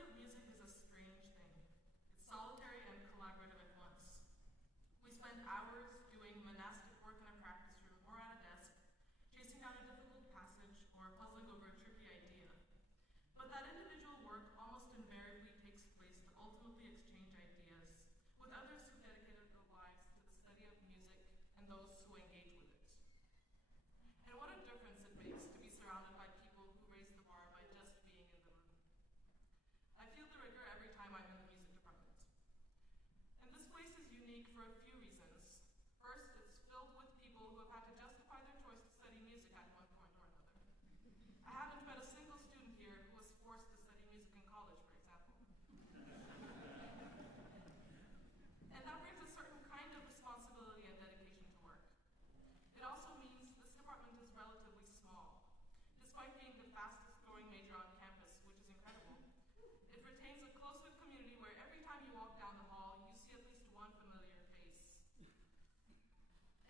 study of music is a strange thing. It's solitary and collaborative at once. We spend hours doing monastic work in a practice room or at a desk, chasing down a difficult passage or puzzling over a tricky idea. But that individual work almost invariably takes place to ultimately exchange ideas with others who dedicated their lives to the study of music and those who engage with it. And what a difference it makes to be surrounded by people who raise the bar by just being in the room. I feel the rigor every time I'm in the music department. And this place is unique for a few reasons. First, it's filled with people who have had to justify their choice to study music at one point or another. I haven't met a single student here who was forced to study music in college, for example. And that brings a certain kind of responsibility and dedication to work. It also means this department is relatively small. Despite being the fastest growing major on campus, which is incredible, it retains a close-knit community where every time you walk down the hall, you see at least one familiar face.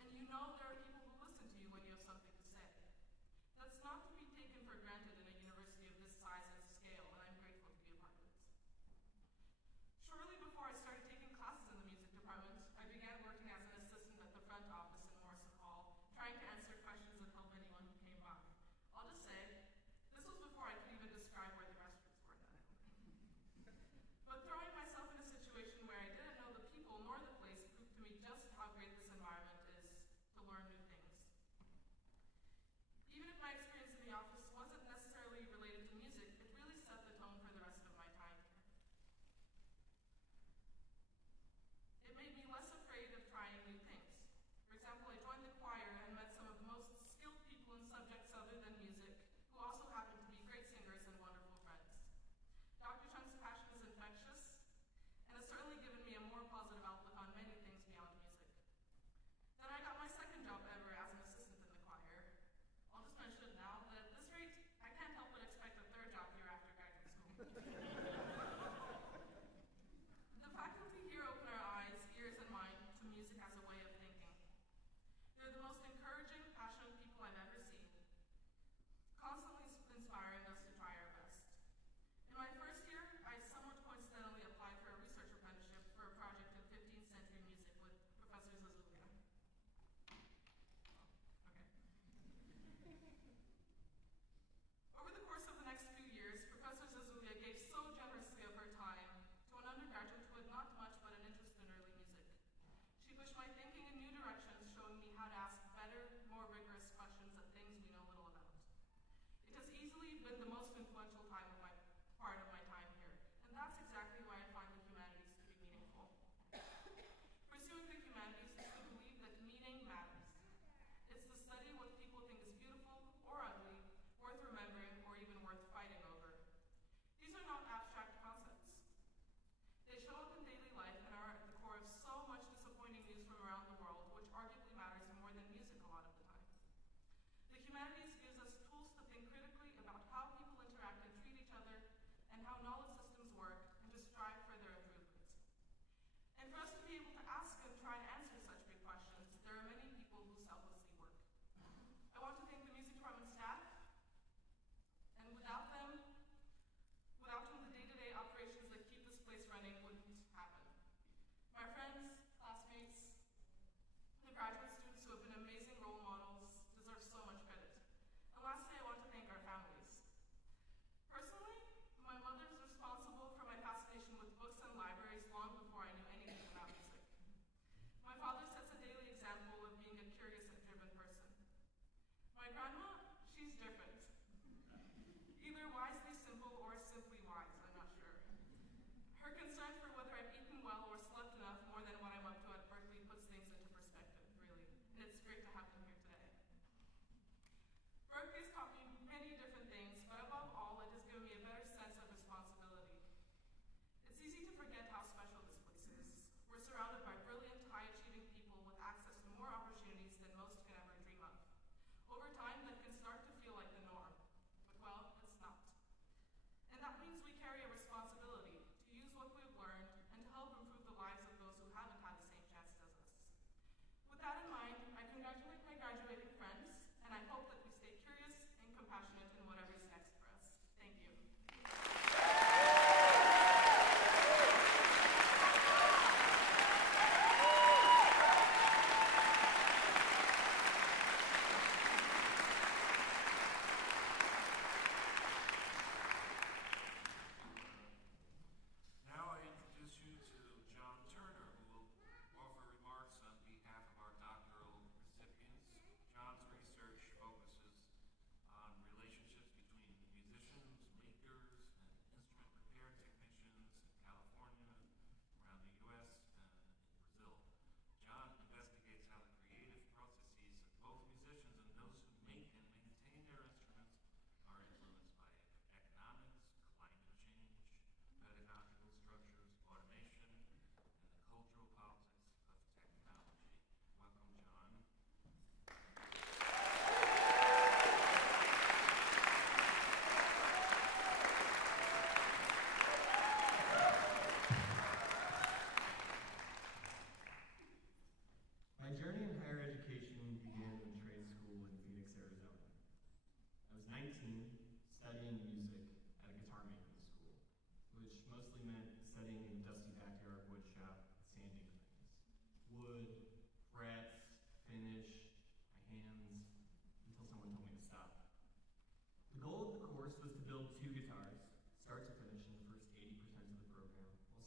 And you know there are people who listen to you when you have something to say. That's not to be taken for granted in a university of this size and scale, and I'm grateful to be a part of it. Shortly before I started taking classes in the music department, I began working as an assistant at the front office in Morrison Hall, trying to answer questions and help anyone who came by. I'll just say, this was before I could even describe where the restrooms were in that elevator. But throwing myself in a situation where I didn't know the people nor the place proved to me just how great this environment is to learn new things. Even if my experience in the office wasn't necessarily related to music, it really set the tone for the rest of my time here. It made me less afraid of trying new things. For example, I joined the choir and met some of the most skilled people in subjects other than music, who also happen to be great singers and wonderful friends. Dr. Chung's passion is infectious, and has certainly given me a more positive outlook on many things beyond music. Then I got my second job ever as an assistant in the choir. I'll just mention it now, that at this rate, I can't help but expect a third job here after graduate school. The faculty here open our eyes, ears, and mind to music as a way of thinking. They're the most encouraging, passionate people I've ever seen, constantly inspiring us to try our best. In my first year, I somewhat coincidentally applied for a research apprenticeship for a project in 15th century music with Professor Zazoulia. Over the course of the next few years, Professor Zazoulia gave so generously of her time to an undergraduate who had not much but an interest in early music. She pushed my thinking in new directions, showing me how to ask better, more rigorous questions at things we know little about. It has easily been the most influential part of my time here, and that's exactly why I find the humanities to be meaningful. Pursuing the humanities is to believe that meaning matters. It's to study what people think is beautiful or ugly, worth remembering, or even worth fighting over. These are not abstract concepts. They show up in daily life and are at the core of so much disappointing news from around the world, which arguably matters more than music a lot of the time. The humanities gives us tools to think critically about how people interact and treat each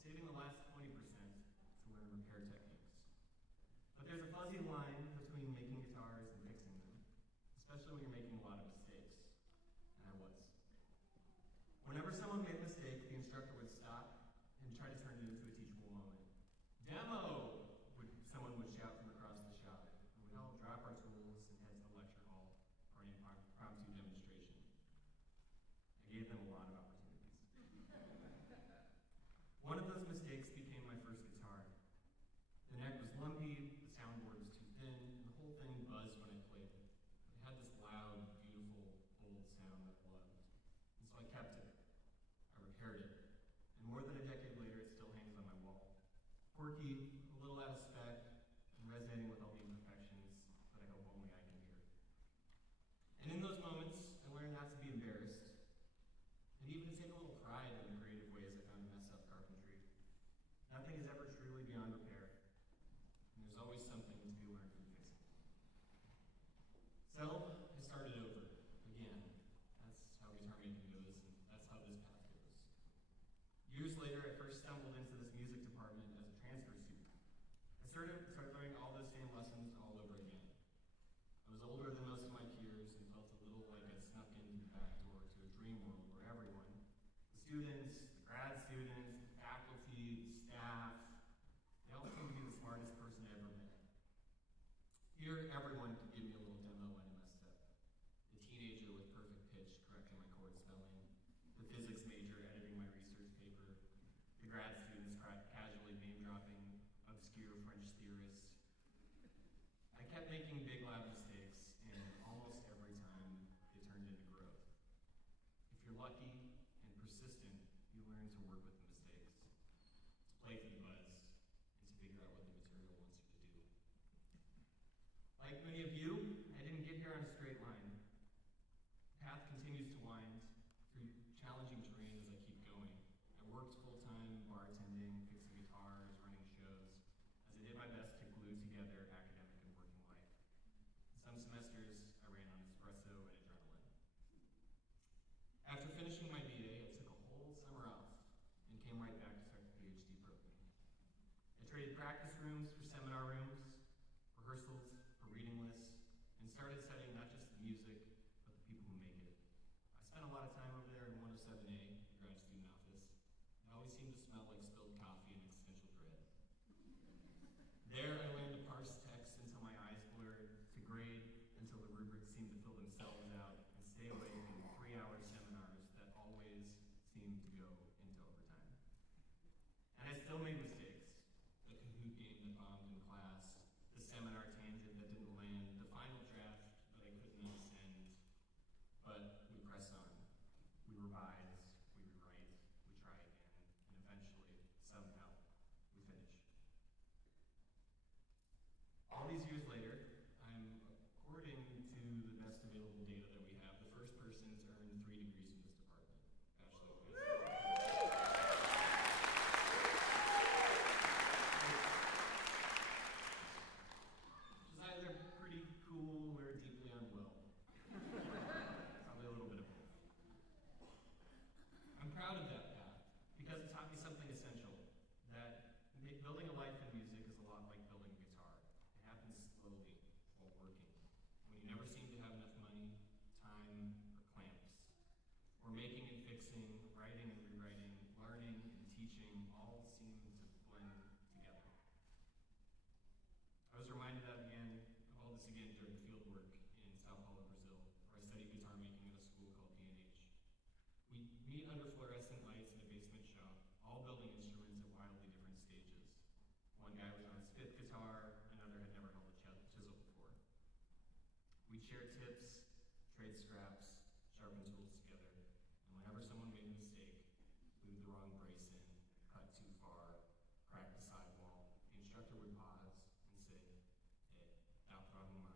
saving the last 20% to learn repair techniques. But there's a fuzzy line between making guitars and fixing them, especially when you're making a lot of mistakes, and I was. Whenever someone made a mistake, the instructor would stop and try to turn it into a teachable moment. Demo! Someone would shout from across the shop, and we'd all drop our tools and head to the lecture hall for an impromptu demonstration. I gave them a lot of opportunities. One of those mistakes became my first guitar. The neck was lumpy, the soundboard was too thin, and the whole thing buzzed when I played it. It had this loud, beautiful, old sound that I loved. And so I kept it. I repaired it. And more than a decade later, it still hangs on my wall. Quirky, a little out of spec, and resonating with all the imperfections that I hope only I can hear. And in those moments, I learned not to be embarrassed, and even to take a little pride in the creative ways I found to mess up carpentry. Nothing is ever truly beyond repair, and there's always something to be learned from fixing. So, I started over, again. That's how guitar making goes, and that's how this path goes. Years later, I first stumbled into this music department as a transfer student. I started learning all those same lessons all over again. I was older than most of my peers and felt a little like I snuck into the back door to a dream world where everyone, the students, the grad students, the faculty, the staff, they all seemed to be the smartest person I ever met. Here, everyone could give me a little demo when I messed up. The teenager with perfect pitch correcting my chord spelling, the physics major editing my research paper, the grad students casually name-dropping obscure French theorists. I kept making big, loud mistakes, and almost every time they turned into growth. If you're lucky and persistent, you learn to work with the mistakes, to play for the buzz, and to figure out what the material wants you to do. Like many of you, I didn't get here on a straight line. The path continues to wind through challenging terrain as I keep going. I worked full-time, bartending, fixing guitars, running shows, as I did my best to glue together academic and working life. Some semesters, I ran on espresso and adrenaline. After finishing my BA, I took a whole summer off and came right back to start the PhD program. I traded practice rooms for seminar rooms, rehearsals for reading lists, and started studying not just the music, but the people who make it. I spent a lot of time over there in 107A, the grad student office. It always seemed to smell like spilled coffee and existential dread. There, I learned to parse text until my eyes blurred, to grade until the rubrics seemed to fill themselves out, and stay awake in 3-hour seminars that always seemed to go into overtime. And I still made mistakes. The Kahoot game that bombed in class, the seminar tangent that didn't land, the final draft that I couldn't unsend. But we press on. We revise, we rewrite, we try again, and eventually, somehow, we finish. All these years later, I'm, according to the best available data that we have, the first person to earn 3 degrees in this department. Bachelor of Physics. Which is either pretty cool or deeply unwell. Probably a little bit of both. I'm proud of that path because it taught me something essential, that building a life in music is a lot like building a guitar. It happens slowly while working, when you never seem to have enough money, time, or clamps. Where making and fixing, writing and rewriting, learning and teaching all seem to blend together. I was reminded of all this again during field work in Sao Paulo, Brazil, where I studied guitar making at a school called B&H. We meet under fluorescent lights in a basement shop, all building instruments at wildly different stages. One guy was on his 5th guitar, another had never held a chisel before. We'd share tips, trade scraps, sharpen tools together, and whenever someone made a mistake, glued the wrong brace in, cut too far, cracked the sidewall, the instructor would pause and say, "Hey, dá pra arrumar.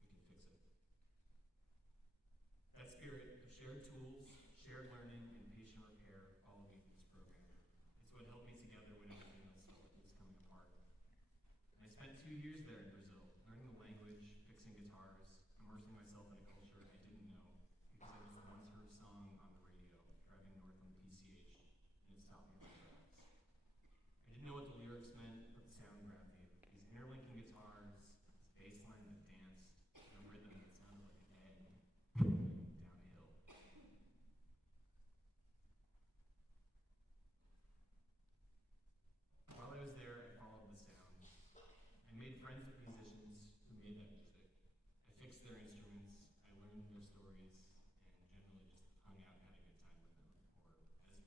We can fix it." That spirit of shared tools, shared learning, and patient repair all lead this program. It's what held me together when everything else felt like it was coming apart. And I spent 2 years there in Brazil, learning the language, fixing guitars, immersing myself in a culture I didn't know because I just once heard a song on the radio driving north on the PCH, and it stopped me in my tracks.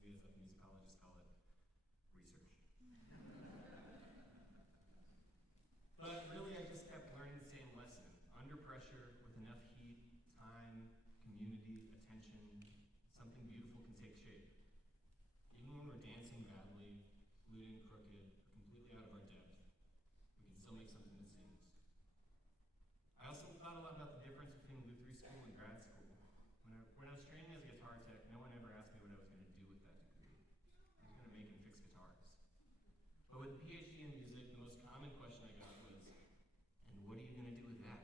we as musicologists call it, research. But really, I just kept learning the same lesson. Under pressure, with enough heat, time, community, attention, something beautiful can take shape. Even when we're dancing badly, fluting crooked, completely out of our depth, we can still make something that sings. I also thought a lot about the difference between Lutheran school and grad school. When I was training as a guitar tech, no one ever asked me what I was going to do with that degree. I was going to make and fix guitars. But with a PhD in music, the most common question I got was, and what are you going to do with that?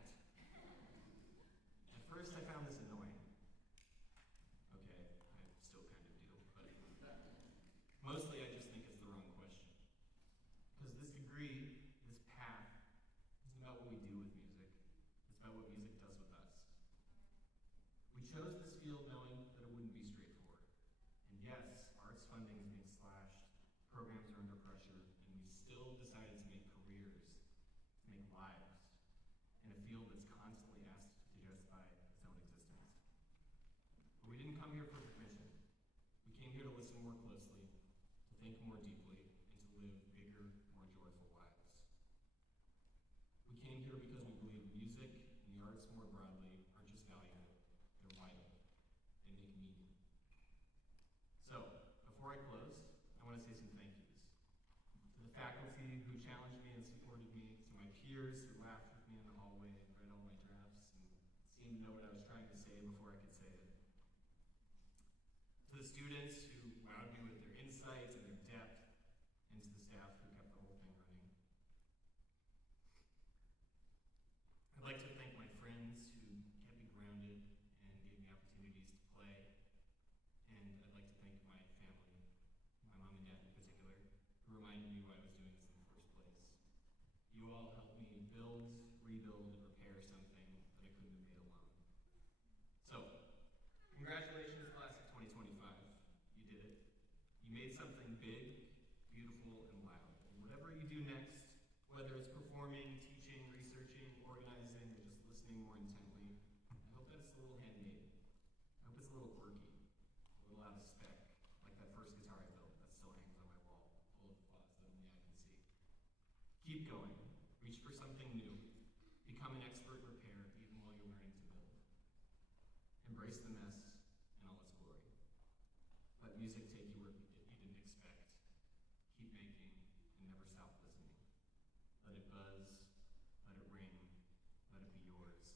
At first, I found this annoying. Okay, I still kind of do, but mostly I just think it's the wrong question. Because this degree, this path, isn't about what we do with music. It's about what music does with us. We chose this field knowing that it wouldn't be straightforward. And yes, arts funding is being slashed, programs are under pressure, and we still decided to make careers, to make lives, in a field that's constantly asked to justify its own existence. But we didn't come here for permission. We came here to listen more closely, to think more deeply, and to live bigger, more joyful lives. We came here because we believe music and the arts more broadly aren't just valuable, they're vital. They make meaning. So, before I close, I want to say some thank yous. To the faculty who challenged me and supported me, to my peers who laughed with me in the hallway and read all my drafts and seemed to know what I was trying to say before I could say it. To the students who wowed me with their insights and their depth, and to the staff who kept the whole thing running. I'd like to thank my friends who kept me grounded and gave me opportunities to play. And I'd like to thank my family, my mom and dad in particular, who reminded me why I was doing this in the first place. You all helped me build, rebuild, and repair something that I couldn't have made alone. So, congratulations, class of 2025. You did it. You made something big, beautiful, and loud. And whatever you do next, whether it's performing, teaching, researching, organizing, or just listening more intently, I hope that it's a little handmade. I hope it's a little quirky, a little out of spec, like that first guitar I built that still hangs on my wall, full of flaws that only I can see. Keep going. Reach for something new. Become an expert in repair even while you're learning to build. Embrace the mess in all its glory. Let music take you where you didn't expect. Keep making and never stop listening. Let it buzz, let it ring, let it be yours,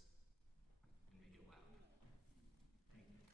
and make it loud. Thank you.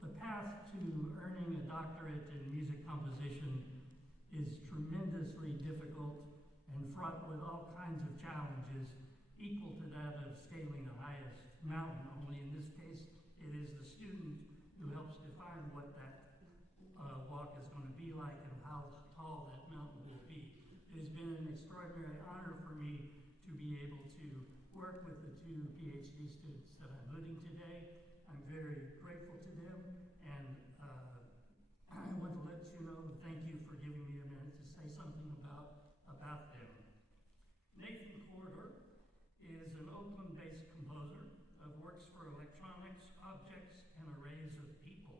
The path to earning a doctorate in music composition is tremendously difficult and fraught with all kinds of challenges equal to that of scaling the highest mountain, only in this case, it is the student who helps define what that walk is going to be like and how tall that mountain will be. It has been an extraordinary honor for me to be able to work with the two PhD students that I'm hooding today. I'm very grateful to them, and I want to let you know, thank you for giving me a minute to say something about them. Nathan Corder is an Oakland-based composer of works for electronics, objects, and arrays of people.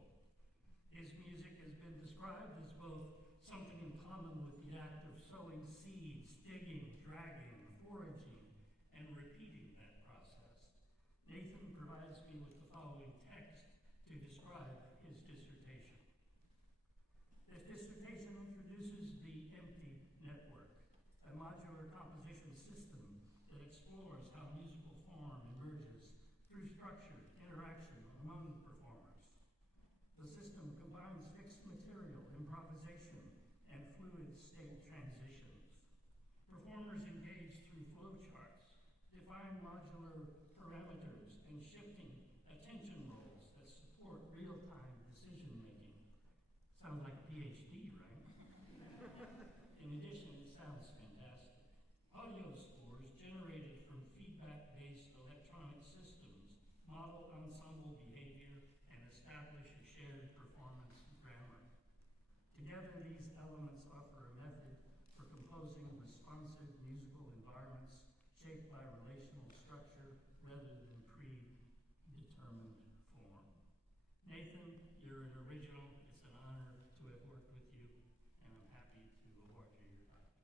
His music has been described as both something in common with the act of sowing seeds, digging, dragging, foraging, and repeating that process. Nathan provides me with the following text to describe his dissertation. This dissertation introduces the Empty Network, a modular composition system that explores how musical form emerges through structured interaction among performers. The system combines fixed material, improvisation, and fluid state transitions. Performers engage through flowcharts, define modular parameters, and shifting attention roles that support real-time decision-making. Sounds like a PhD, right? In addition, it sounds fantastic. Audio scores generated from feedback-based electronic systems model ensemble behavior and establish a shared performance grammar. Together, these elements offer a method for composing responsive musical environments shaped by relational structure rather than predetermined form. Nathan, you're an original. It's an honor to have worked with you, and I'm happy to award you your doctorate.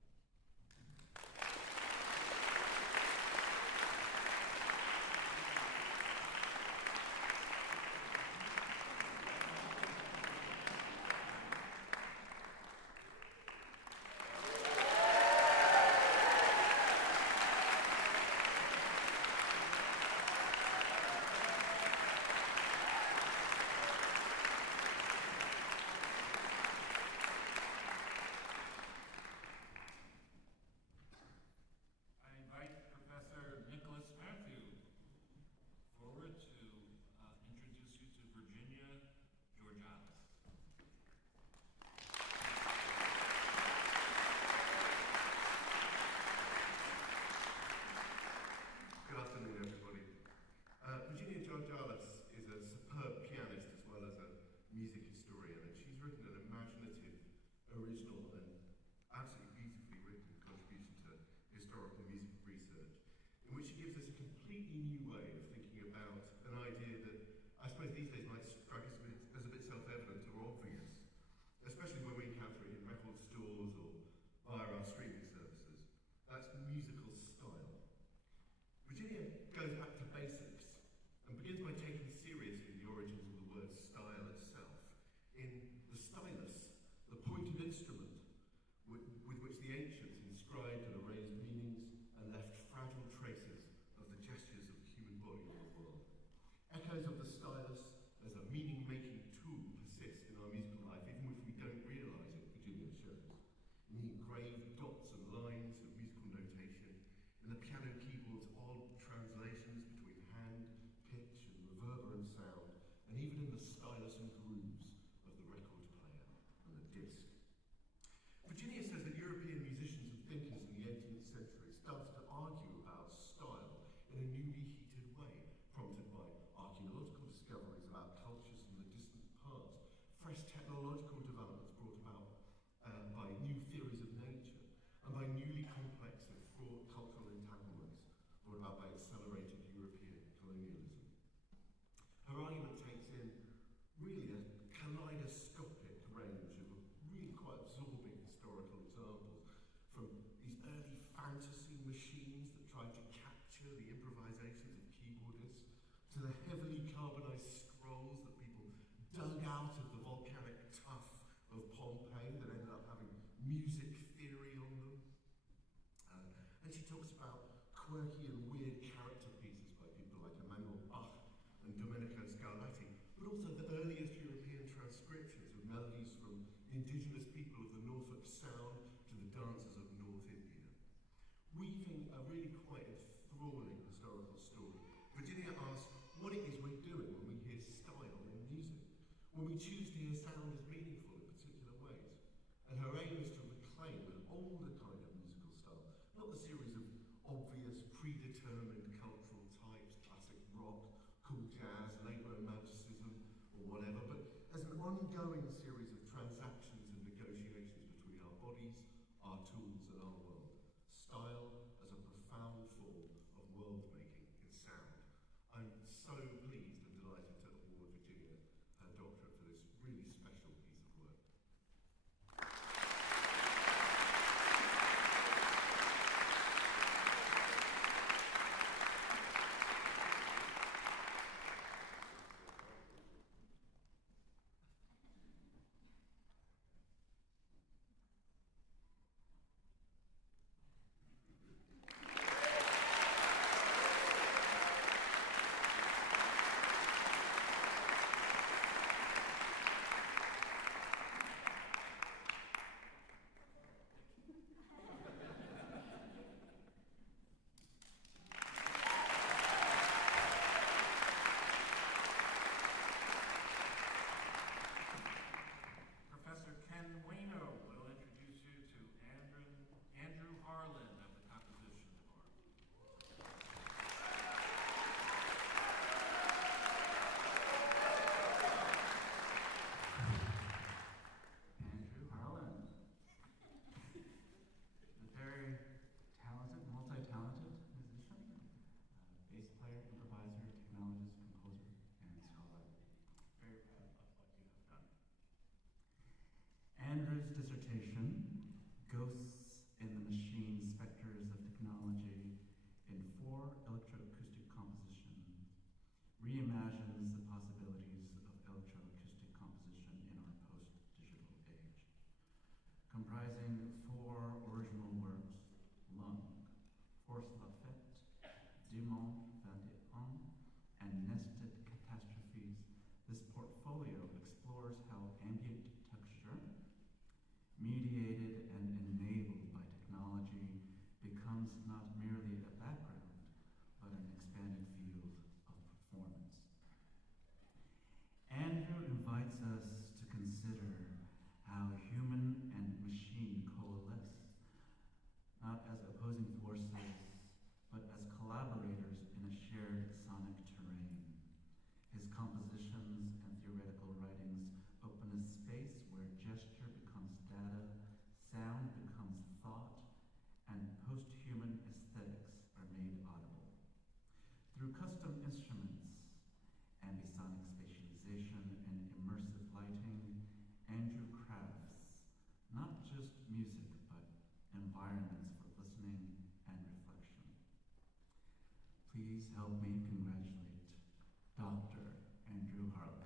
help me congratulate Dr. Andrew Harlow.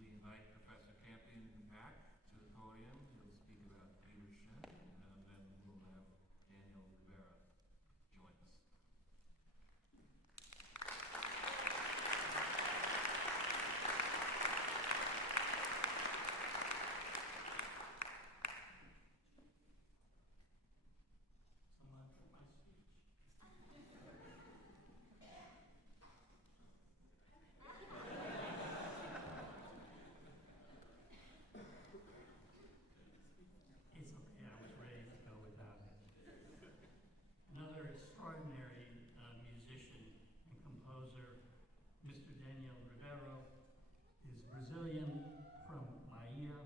We invite Professor Campion back to the podium. He'll speak about Peter Shen, and then we'll have Daniel Rivera join us. Someone took my speech. It's okay, I was ready to go without it. Another extraordinary musician and composer, Mr. Daniel Rivera, is Brazilian from Bahia.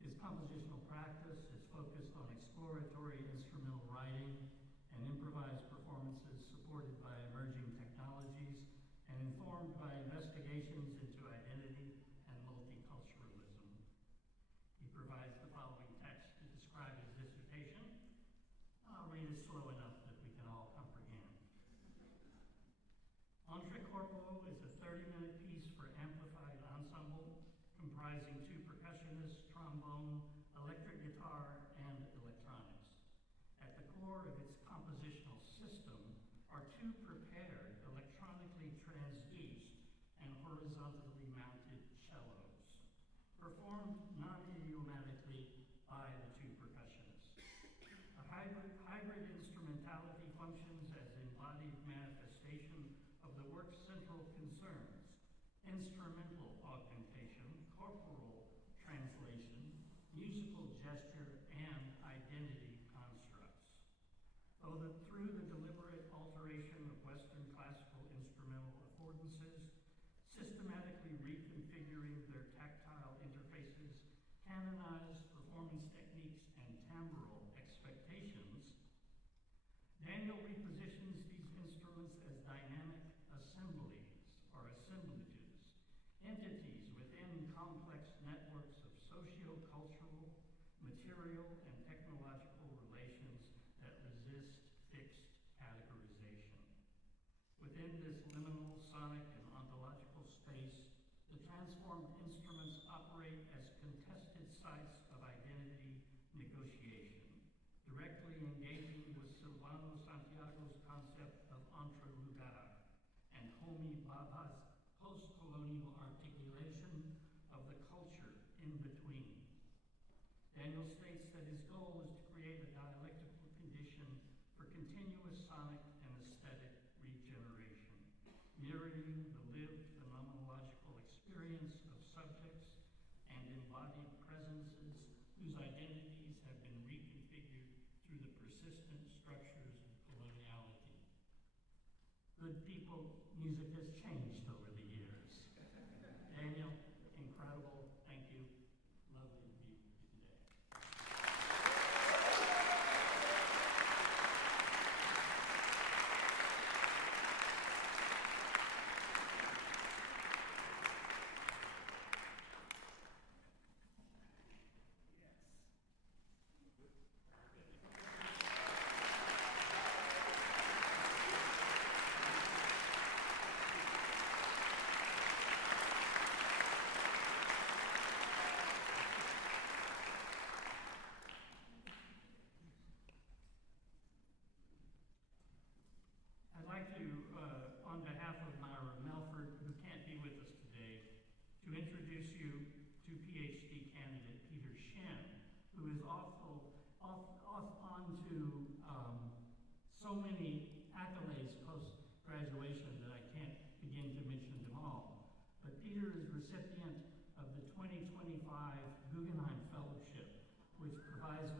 His compositional practice is focused on exploratory instrumental writing and improvised performances supported by emerging technologies and informed by investigations into identity and multiculturalism. He provides the following text to describe his dissertation. I'll read it slow enough that we can all comprehend. Entre Corpo is a 30-minute piece for amplified ensemble comprising two percussionists, trombone, electric guitar, and electronics. At the core of its compositional system are two prepared, electronically transduced, and horizontally mounted cellos, performed non-idiomatically by the two percussionists. A hybrid instrumentality functions as embodied manifestation of the work's central concerns: instrumental augmentation, corporal translation, musical gesture, and identity constructs. Through the deliberate alteration of Western classical instrumental affordances, systematically reconfiguring their tactile interfaces, canonized performance techniques, and timbral expectations, Daniel repositions these instruments as dynamic assemblies or assemblages, entities within complex networks of socio-cultural, material, and technological relations that resist fixed categorization. Within this liminal, sonic, and ontological space, the transformed instruments operate as contested sites of identity negotiation, directly engaging with Silvano Santiago's concept of entre lugar and Homi Bhabha's post-colonial articulation of the culture in between. Daniel states that his goal is to create a dialectical condition for continuous sonic and aesthetic regeneration, mirroring the lived phenomenological experience of subjects and embodied presences whose identities have been reconfigured through the persistent structures of coloniality. Good people, music has changed over the years. Daniel, incredible. Thank you. Lovely to be with you today. I'd like to, on behalf of Myra Melford, who can't be with us today, to introduce you to PhD candidate Peter Shen, who is off on to so many accolades post-graduation that I can't begin to mention them all. But Peter is recipient of the 2025 Guggenheim Fellowship, which provides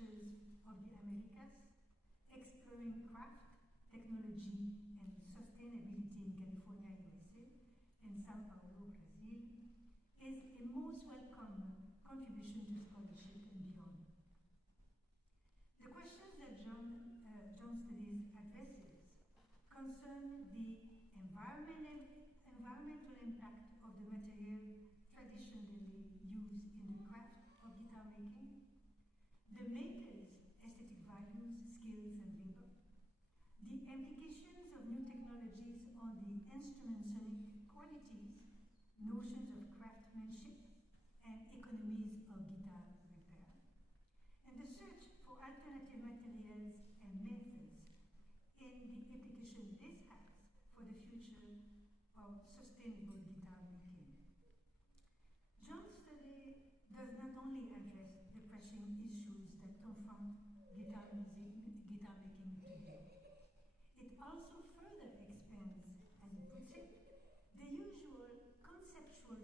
cultures of the Americas, exploring craft, technology, and sustainability in California, USA, and Sao Paulo, Brazil, is a most welcome contribution to scholarship and beyond. The questions that Joan Studies addresses concern the environmental impact of the material traditionally used in the craft of guitar making, the maker's aesthetic values, skills, and labor, the implications of new technologies on the instrument sonic qualities, notions of craftsmanship, and economies of guitar repair, and the search for alternative materials and methods in the implication this has for the future of sustainable guitar making. Joan's study does not only address the pressing issues that confront guitar making today, it also further expands, as it puts it, the usual conceptual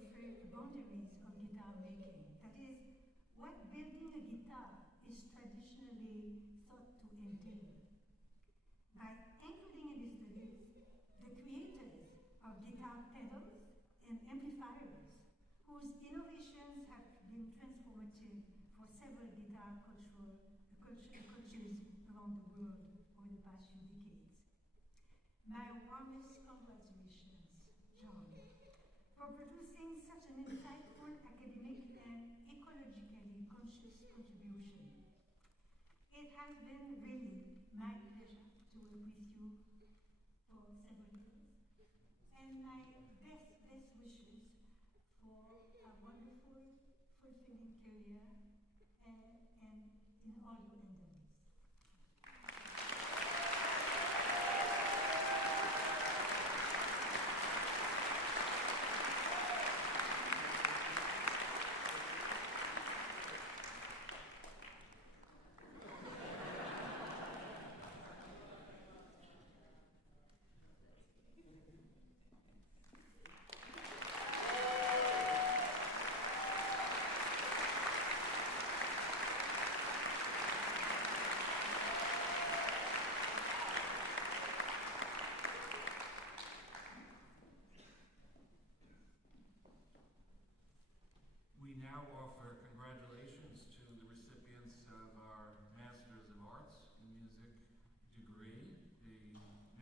boundaries of guitar making. That is, what building a guitar is traditionally thought to entail. By including in the studies the creators of guitar pedals and amplifiers, whose innovations have been transformative for several guitar cultures around the world over the past few decades. My warmest congratulations, John, for producing such an insightful academic and ecologically conscious contribution. It has been really my pleasure to work with you for several years, and my best wishes for a wonderful, fulfilling career and in all your endeavors. We now offer congratulations to the recipients of our Masters of Arts in Music degree. The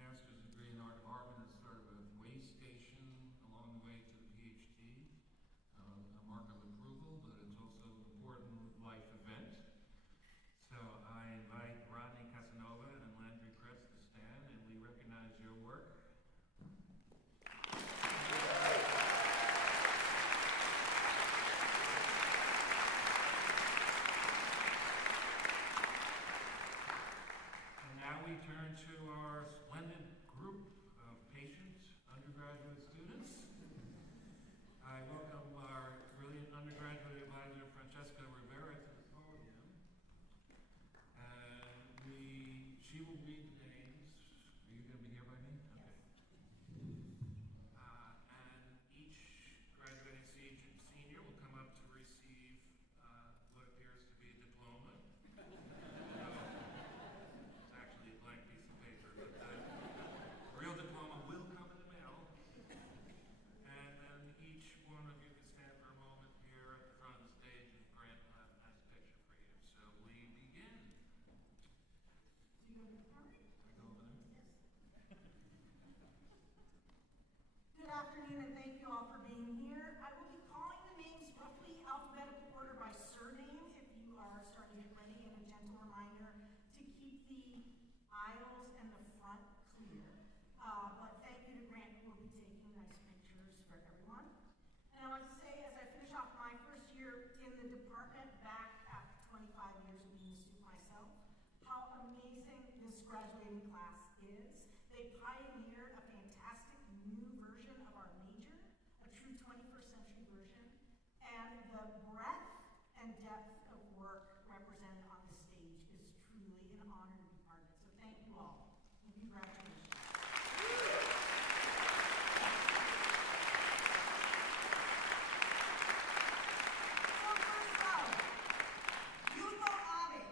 Master's degree in Art Department is sort of a way station along the way to the PhD, a mark of approval, but it's also an important life event. So I invite Rodney Casanova and Landry Kretz to stand, and we recognize your work. Now we turn to our splendid group of patient undergraduate students. I welcome our brilliant undergraduate advisor, Francesca Rivera, to the podium. And she will read the names. Are you going to be here by me? Okay. And each graduating senior will come up to receive what appears to be a diploma. It's actually a blank piece of paper, but the real diploma will come in the mail. And then each one of you can stand for a moment here at the front of the stage, and Grant will have a nice picture for you. So we begin. Do you go to the front? I go over there? Good afternoon, and thank you all for being here. I will be calling the names roughly alphabetical order by surname if you are starting to get ready, and a gentle reminder to keep the aisles and the front clear. But thank you to Grant, who will be taking nice pictures for everyone. And I want to say, as I finish off my first year in the department, back after 25 years of being a student myself, how amazing this graduating class is. They pioneered a fantastic new version of our major, a true 21st century version, and the breadth and depth of work represented on the stage is truly an honor to be part of it. So thank you all, and congratulations. So first up, Yuko Abe.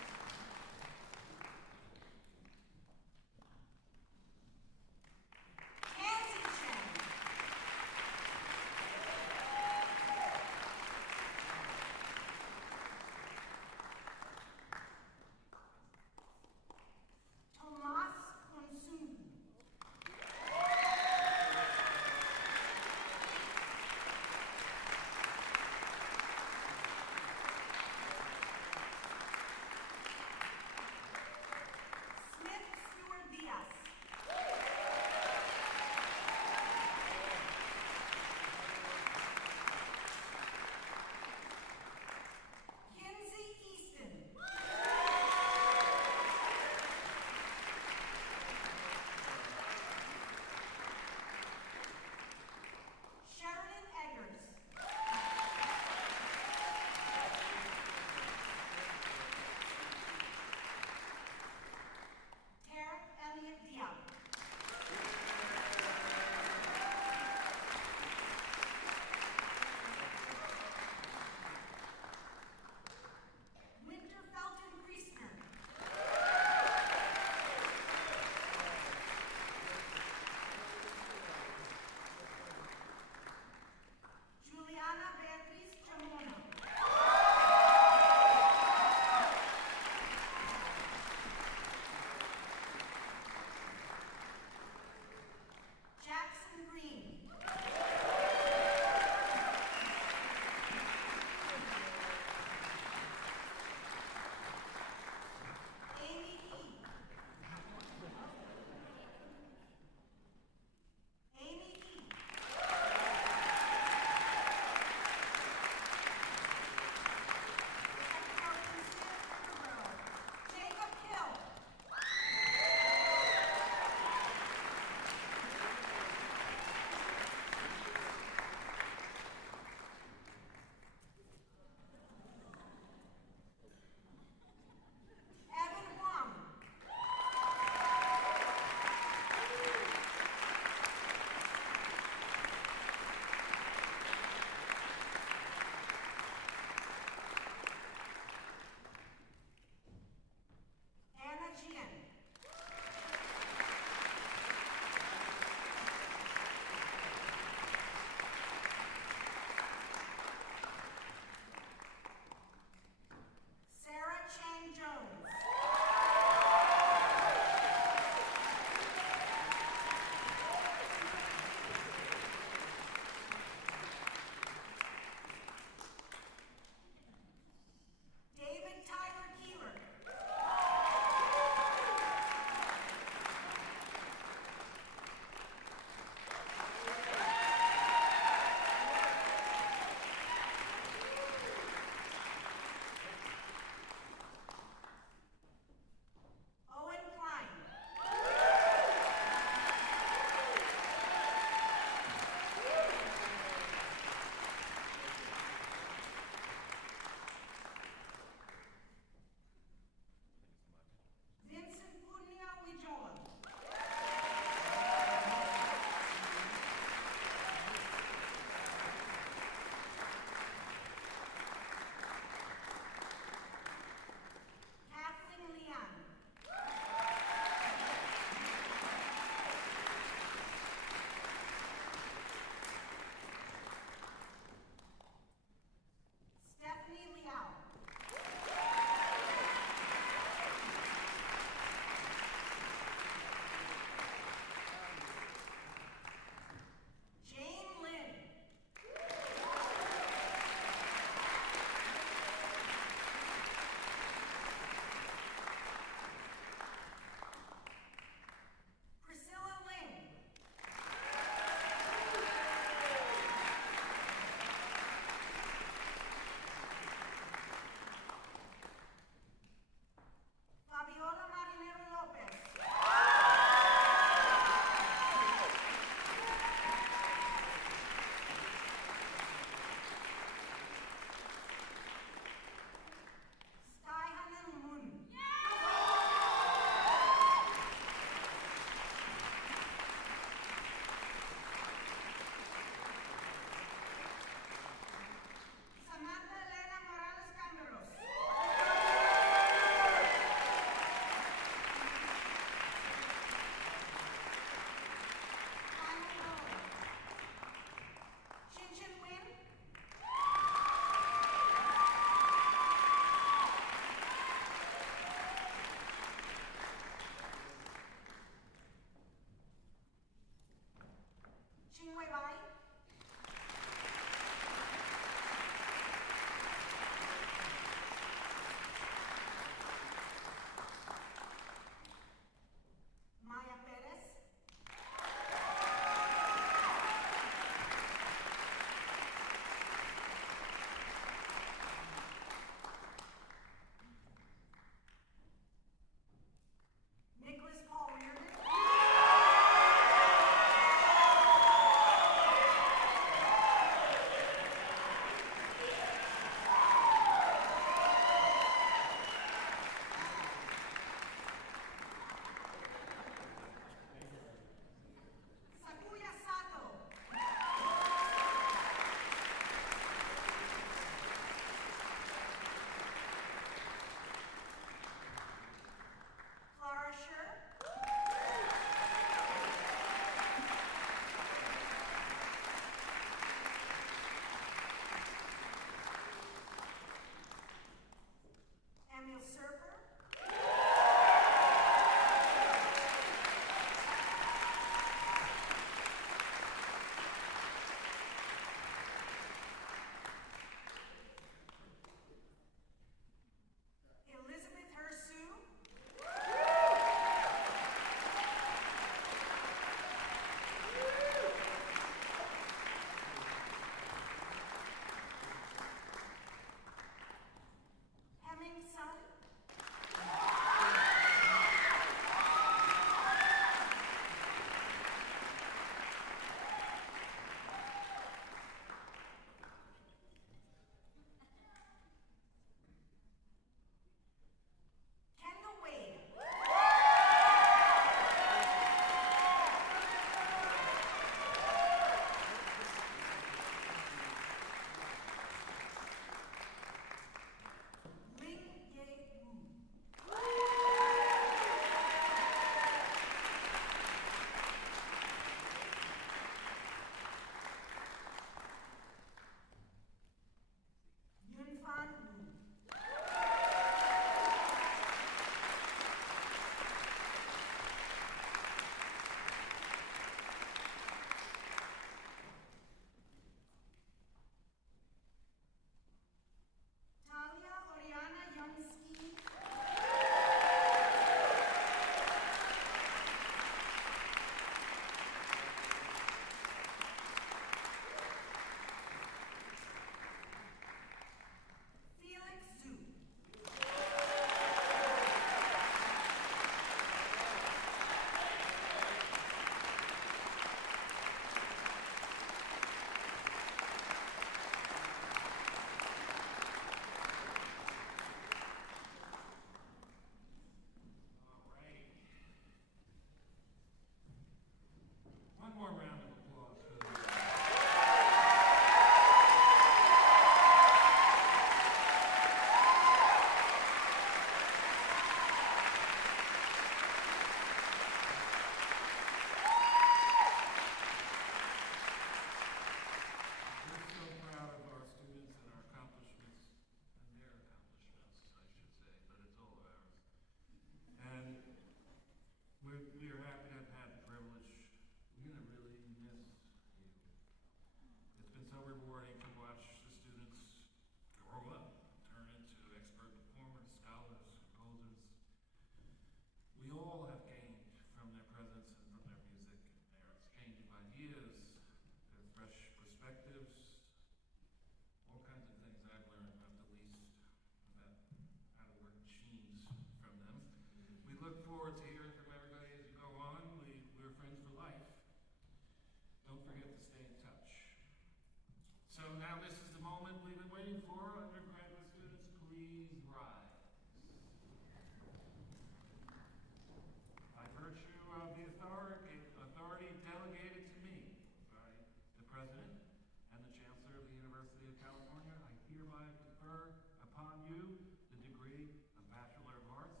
California, I hereby confer upon you the degree of Bachelor of Arts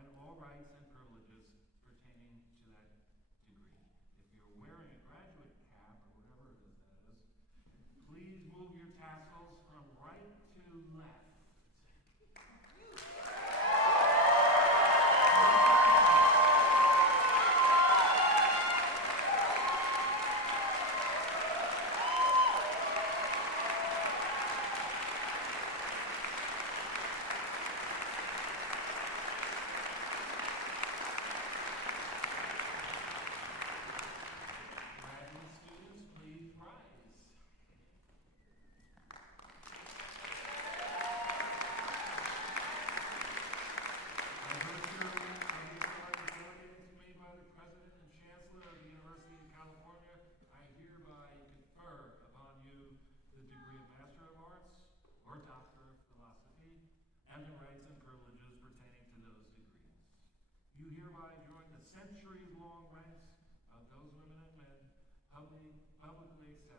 and all rights and privileges pertaining to that degree. If you're wearing a graduate cap or whatever it is that is, please move your tassels from right to left. Graduate students, please rise. By virtue of the acknowledged audience made by the President and Chancellor of the University of California, I hereby confer upon you the degree of Master of Arts or Doctor of Philosophy and the rights and privileges pertaining to those degrees. You hereby join the centuries-long ranks of those women and men publicly accepted